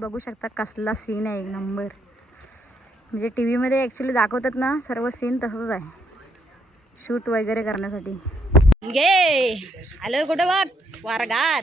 बघू शकता कसला सीन आहे, एक नंबर. म्हणजे टी व्हीमध्ये ॲक्च्युली दाखवतात ना सर्व सीन तसंच आहे शूट वगैरे करण्यासाठी. गे आलोय कुठं बघ, स्वर्गात.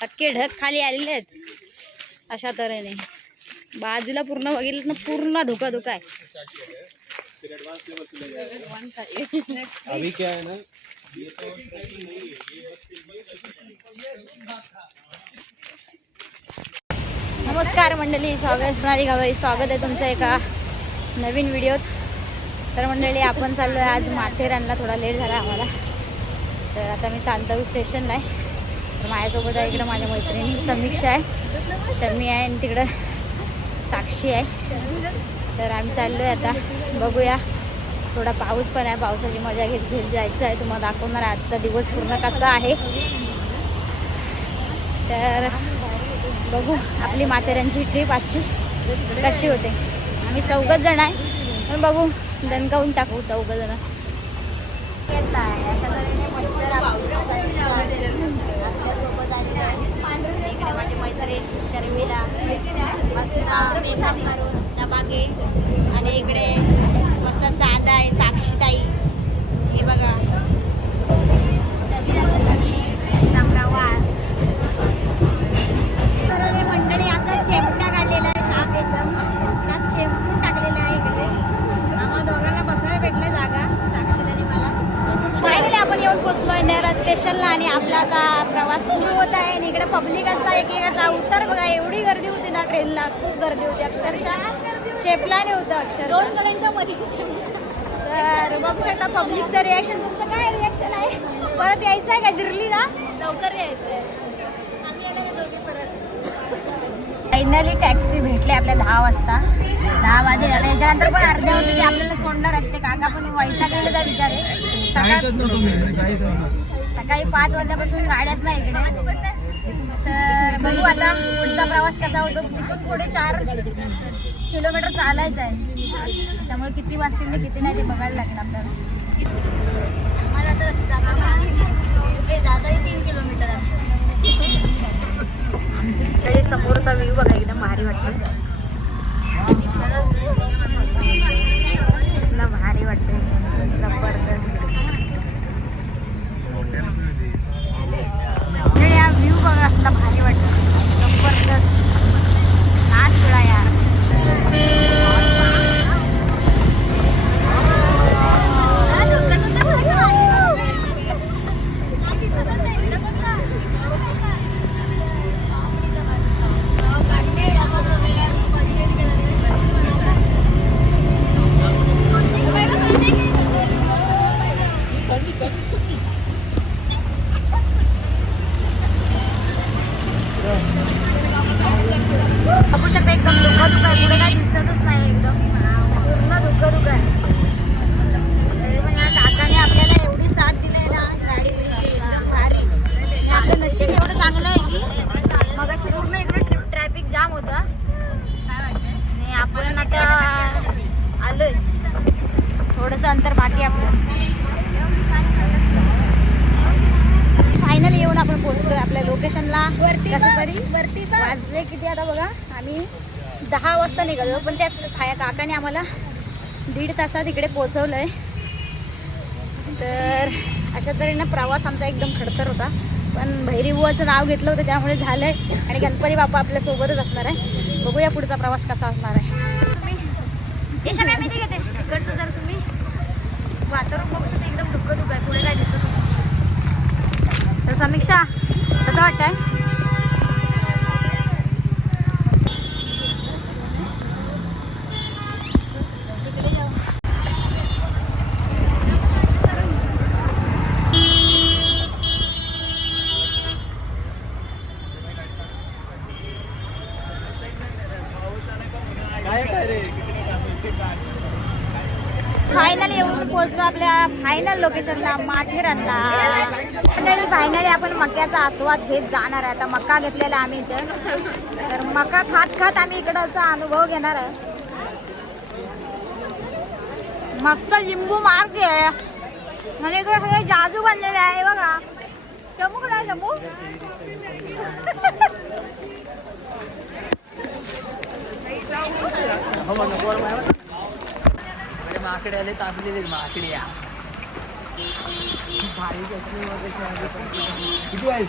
पक्के ढग खाली आलेले आहेत अशा तऱ्हेने. बाजूला पूर्ण बघितलं ना पूर्ण धुका धुका आहे. अभी क्या है ना, नमस्कार मंडळी, स्वागत आहे तुमचं एका नवीन व्हिडिओत. तर मंडळी आपण चाललो आहे आज माथेरानला. थोडा लेट झाला आम्हाला. तर आता मी सांताऊ स्टेशनला आहे. तर माझ्यासोबत आहे इकडं माझ्या मैत्रिणी समीक्षा आहे, शमी आहे आणि तिकडं साक्षी आहे. तर आम्ही चाललो आहे आता. बघूया, थोडा पाऊस पण आहे, पावसाची मजा घेत घेत जायचं आहे. तुम्हाला दाखवणार आजचा दिवस पूर्ण कसा आहे. तर बघू आपली माथेरानची ट्रिप आजची कशी होते. आम्ही 4 जण आहे, पण बघू दणकावून टाकू 4 जण. आपल्यासोबत आलेले आहे इकडे माझी मैत्रीण शर्मिला, बागे आणि इकडे मस्त चांदा आहे साक्षीताई. हे बघा मंडळी. आता चेपटा काढलेला आहे, शाप एकदम शाप चेपटून टाकलेला आहे इकडे. आम्हाला दोघांना बसायला भेटलं जागा, साक्षीला आणि मला. फायनली आपण येऊन पोचलोय नेर स्टेशनला आणि आपला आता प्रवास सुरू होत आहे. आणि इकडे पब्लिकांचा एकेकाचा उत्तर बघा, एवढी गर्दी होती ना ट्रेनला, खूप गर्दी होती. अक्षरशः चेपलाने होतं अक्षर 2 जणांच्या मध्ये. तर बघू शकता पब्लिकचं रिॲक्शन. तुमचं काय रिॲक्शन आहे? परत यायचं आहे का जिरलीला? लवकर यायचं आहे. आम्ही येणार दोघे परत. फायनली टॅक्सी भेटली आपल्या 10 वाजता. 10 वाजे झाले. त्याच्यानंतर पण अर्ध्या होते ते आपल्याला सोडणार आहेत. ते काका पण वैतागलेले त्या विचारे. सकाळी 5 वाजल्यापासून गाड्याच नाही इकडे. तर बघू आता पुढचा प्रवास कसा होतो. तिथून पुढे 4 किलोमीटर चालायचं आहे. त्यामुळे किती वाजतील किती नाही ते बघायला लागेल आपल्याला. आम्हाला तर जाताही 3 किलोमीटर आहे. समोरचा व्ह्यू बघा, एकदम भारी वाटतं. एकदम भारी वाटते, जबरदस्त. या व्ह्यू बघा असला भारी वाटतं, जबरदस्त. नाच खेळा यार. बघू शकता एकदम धुका धुका आहे. पुढे काय दिसतच नाही, एकदम पूर्ण धुका धुका आहे. काकाने आपल्याला एवढी साथ दिली ना गाडीची, एकदम भारी. आपलं नशीब एवढं चांगलं आहे की मग अशी पूर्ण इकडे ट्रॅफिक जाम होता. काय वाटतं? आणि आपण आता आलोय, थोडंसं अंतर बाकी आपलं. फायनली येऊन आपण पोहोचलोय आपल्या लोकेशनला. कसं तरी वाजले किती आता बघा, आम्ही 10 वाजता निघालो, पण त्या काकाने आम्हाला 1.5 तासात इकडे पोहोचवलंय. तर अशा तऱ्हेनं प्रवास आमचा एकदम खडतर होता, पण भैरीबुवाचं नाव घेतलं होतं त्यामुळे झालंय. आणि गणपती बाप्पा आपल्या सोबतच असणार आहे. बघूया पुढचा प्रवास कसा असणार आहे. तुम्ही घेते तिकडचं जर तुम्ही वातावरण बघू शकता, एकदम धुकं धुकं आहे, पुढे काय दिसत नाही. तर समीक्षा कसं वाटतंय? फायनली येऊन पोहोचलो आपल्या फायनल लोकेशनला, माथेरानला. मंडळी फायनली आपण मक्याचा आस्वाद घेत जाणार आहे. आता मका घेतलेला आम्ही इथं. तर मका खात खात आम्ही इकडचा अनुभव घेणार आहे. मस्त लिंबू मार्ग आहे आणि इकडे सगळे जादू बनलेले आहे बघा. शमू कडा शमू माकडे आले तापलेले माकड्या किती आहे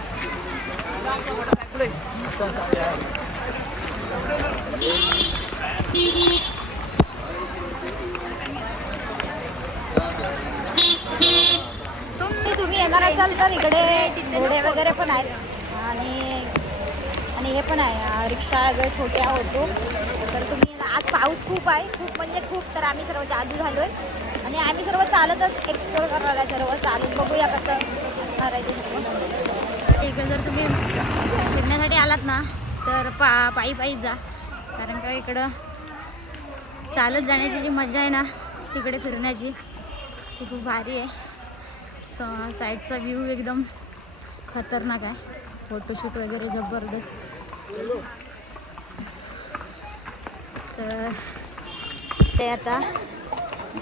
तुम्ही येणार असाल तर इकडे घोडे वगैरे पण आहेत आणि हे पण आहे रिक्षा वगैरे छोट्या ऑटो. तर तुम्ही आज पाऊस खूप आहे, खूप म्हणजे खूप. तर आम्ही सर्व जादू झालो आहे आणि आम्ही सर्व चालतच एक्सप्लोर करणार आहे. सर्व चालत बघूया कसं असणार आहे ते सर्व. इकडे जर तुम्ही फिरण्यासाठी आलात ना तर पायी पायी जा, कारण का इकडं चालत जाण्याची जी मजा आहे ना तिकडे फिरण्याची ती खूप भारी आहे. साईडचा व्ह्यू एकदम खतरनाक आहे, फोटोशूट वगैरे जबरदस्त. तर ते आता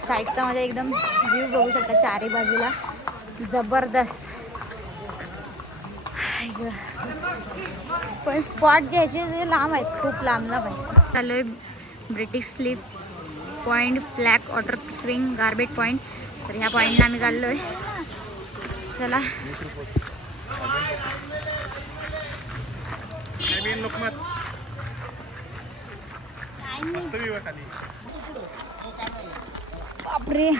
साईडचा माझ्या एकदम व्ह्यू बघू शकता चारी बाजूला जबरदस्त. पण स्पॉट जे ह्याचे जे लांब आहेत, खूप लांब लांब आहे. चालू आहे British slip point, black water swing, गार्बेट पॉईंट. तर ह्या पॉईंटला आम्ही चाललो आहे. चला बापरे,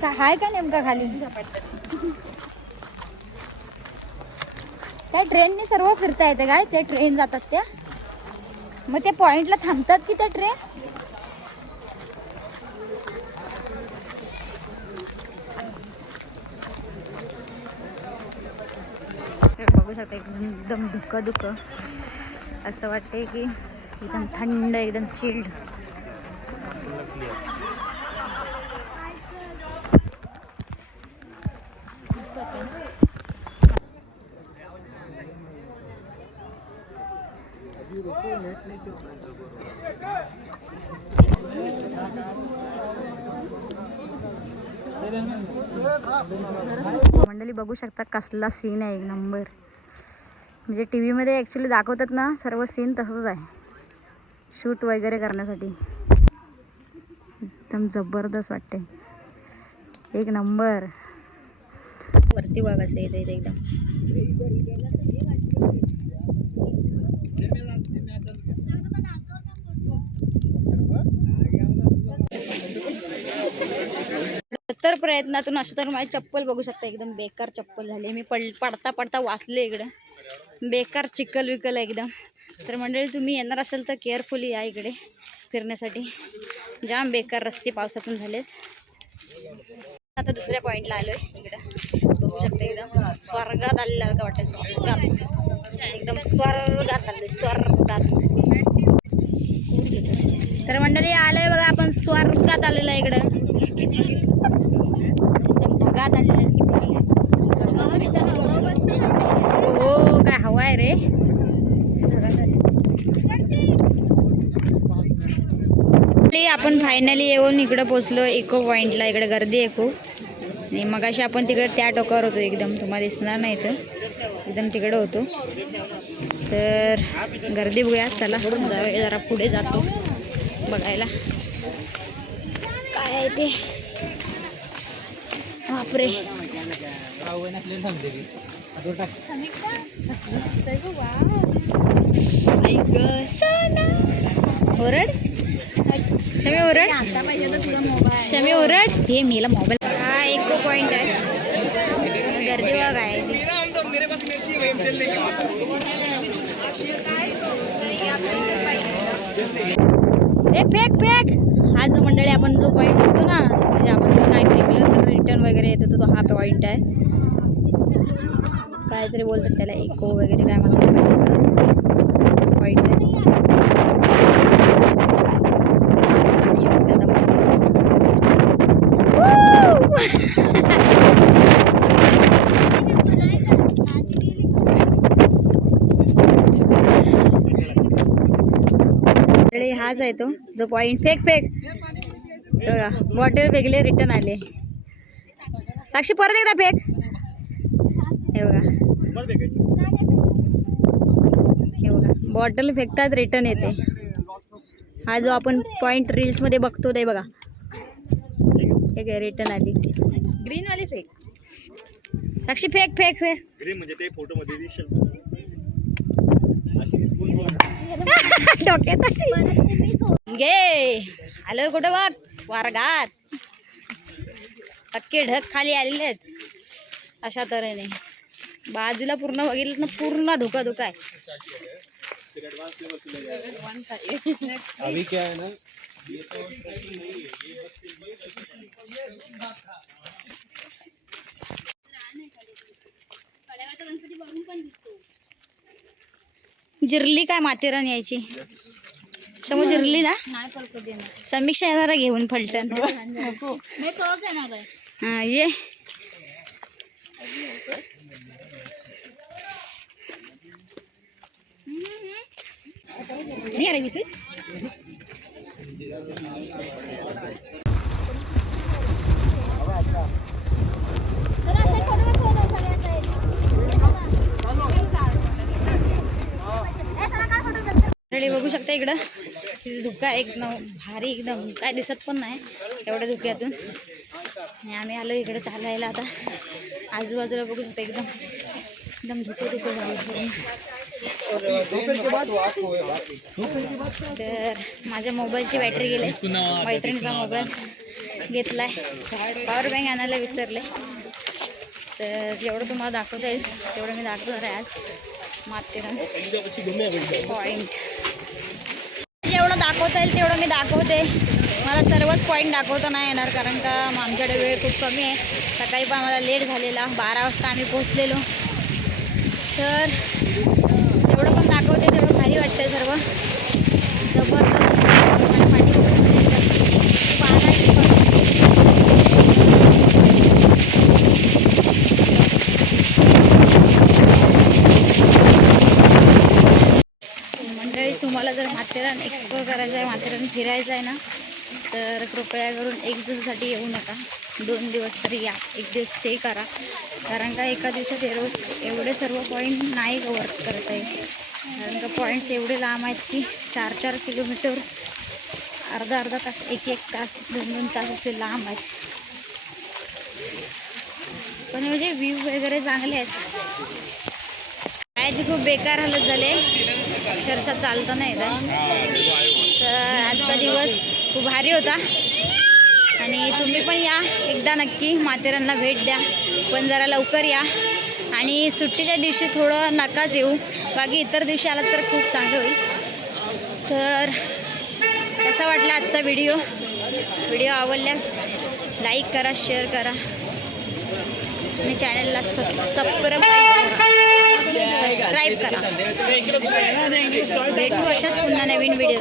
काय आहे का नेमका खाली? त्या ट्रेनने सर्व फिरता येते काय? त्या ट्रेन जातात त्या, मग त्या पॉइंटला थांबतात की त्या ट्रेन? बघू शकता एकदम धुकं असं वाटतंय की एकदम थंड, एकदम चिल्ड. मंडळी बघू शकता कसला सीन आहे, एक नंबर. म्हणजे टी व्हीमध्ये ॲक्च्युली दाखवतात ना सर्व सीन तसंच आहे शूट वगैरे करण्यासाठी. एकदम जबरदस्त वाटते, एक नंबर. वरती बघ असं येतं इथे एकदम. तर प्रयत्नातून असं तर माझी चप्पल बघू शकता एकदम बेकार चप्पल झाली. मी पडता वाचले इकडे, बेकार चिखल विकल एकदम. तर मंडळी तुम्ही येणार असेल तर केअरफुली या इकडे फिरण्यासाठी, जाम बेकार रस्ते पावसातून झालेत. आता दुसऱ्या पॉईंटला आलोय. इकडं बघू शकता एकदम स्वर्गात आलेलं का वाटतं, स्वर्गात, एकदम स्वर्गात आलोय, स्वर्गात. तर मंडळी आलोय बघा आपण स्वर्गात आलेलं आहे इकडं, ढगात आलेलं. हो काय हवा आहे रे. आपण फायनली येऊन इकडं पोचलो इको पॉइंटला. इकडे गर्दी आहे खूप, आणि मग अशी आपण तिकडे त्या टोकावर होतो एकदम, तुम्हाला दिसणार नाही तर एकदम तिकडं होतो. तर गर्दी बघूया, चला जाऊया जरा पुढे, जातो बघायला काय आहे ते. बापरे, ओरड शमी, ओरड शमी, ओरड. हे मेला मोबाईल. हा इको पॉइंट आहे, गर्दी बघ आहे. फेक हा जो मंडळी आपण जो पॉईंट येतो ना, म्हणजे आपण काय फेकलं तर रिटर्न वगैरे येतो तो हा पॉईंट आहे. काहीतरी बोलतात त्याला, इको वगैरे काय मला नाही माहिती. पॉईंट आहे साक्षी म्हणतात हाच आहे तो जो पॉईंट. फेक बघा बॉटल फेकले रिटर्न आले. साक्षी परत एकदा फेक. हे बघा हे बघा बॉटल फेकतात रिटर्न येते. हा जो आपण पॉइंट रील्स मध्ये बघतो ते बघा हे काय रिटर्न आली. ग्रीन वाली फेक. साक्षी फेक फेक फेक. ग्रीन म्हणजे ते फोटो मध्ये दिसेल. डोक्यात गे आलोय कुठं बघ स्वर्गात. अख्खे ढग खाली आलेले आहेत. अशा तऱ्हेने बाजूला पूर्ण बघितलं ना पूर्ण धुका धुका आहे. अभी क्या है ना जिरली काय माथेरान यायची. समोर जिरली ना. समीक्षा येणार आहे घेऊन फलटण. हा ये नहीं आ रही वैसे. बघू शकता इकडं तिथे धुका एकदम भारी एकदम काय दिसत पण नाही एवढ्या धुक्यातून. आणि आम्ही आलो इकडे चालायला. आता आजूबाजूला बघू शकता एकदम एकदम धुकं धुकं झालं. तर माझ्या मोबाईलची बॅटरी गेली. मैत्रिणीचा मोबाईल घेतलाय. पॉवर बँक आणायला विसरले. तर जेवढं तुम्हाला दाखवता येईल तेवढं मी दाखवणार आहे आज माथेरान पॉईंट. जेवढं दाखवता येईल तेवढं मी दाखवते. मला सर्वच पॉईंट दाखवता नाही येणार कारण का आमच्याकडे वेळ खूप कमी आहे. सकाळी पण आम्हाला लेट झालेला. 12 वाजता आम्ही पोचलेलो. तर जेवढं पण दाखवते तेवढं भारी वाटतंय. सर्व जबरदस्त. माझ्या पाठीबरोबर मंडळी तुम्हाला जर माथेरान एक्सप्लोर करायचं आहे माथेरान फिरायचं आहे ना तर कृपया करून एक दिवसासाठी येऊ नका. 2 दिवस तरी या. एक दिवस स्टे करा कारण का एका दिवसात एवढे सर्व पॉईंट नाही कवर करता येईल. कारण का पॉईंट्स एवढे लांब आहेत की 4-4 किलोमीटर अर्धा तास 1-1 तास 2-2 तास असे लांब आहेत. पण म्हणजे व्ह्यू वगैरे चांगले आहेत. पायाची खूप बेकार हालत झाली अक्षरशः चालता नाही येत. तर आजचा दिवस खूप भारी होता आणि तुम्ही पण या एकदा नक्की माथेरानला भेट द्या. पण जरा लवकर या आणि सुट्टीच्या दिवशी थोडं नकाच येऊ. बाकी इतर दिवशी आलात तर खूप चांगलं होईल. तर कसा वाटला आजचा व्हिडिओ आवडल्यास लाईक करा, शेअर करा आणि चॅनलला सबस्क्राईब करा. भेटू अशाच पुन्हा नवीन व्हिडिओ.